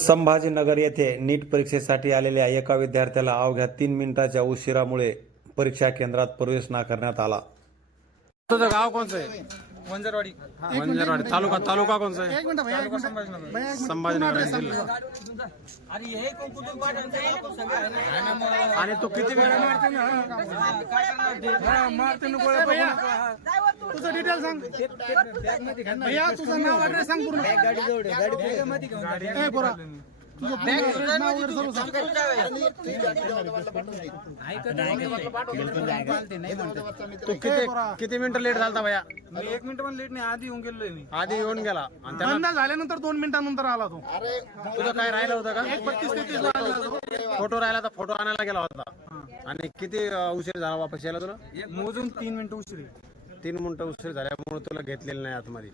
संभाजीनगर येथे नीट परीक्षेसाठी आलेल्या एका विद्यार्थ्याला अवघ्या 3 मिनिटांच्या उशिरामुळे परीक्षा केंद्रात प्रवेश नाकारण्यात आला। तुझं गाव कोणचं आहे? वंजरवाडी। वंजरवाडी तालुका कोणचा आहे? एक मिनिट भैया, एक मिनिट भैया, संभाजीनगर जिल्हा। आणि तो किती वेळा तुझं डिटेल सांग भैया, तुझं नाव ऍड्रेस सांग पूर्ण। ए पोरा, तुझं पूर्ण नाव वगैरे सर्व सांग। तू किती मिनिटं लेट झालता भैया? मी 1 मिनिट पण लेट नाही, आधी येऊन गेलोय मी। आधी येऊन गेला आणि त्याला बंद झाल्यानंतर 2 मिनिटांनंतर आला तो। तुझं काय राहिलं होतं का? 1:32-33 ला आला तो। फोटो राहिला तर फोटो आणायला गेला होता। आणि किती उशीर झाला वापस यायला तुला? मोजून 3 मिनिटं उशीर। 3 मिनिटं उशीर झाल्यामुळे तुला घेतलेलं नाही आतमध्ये।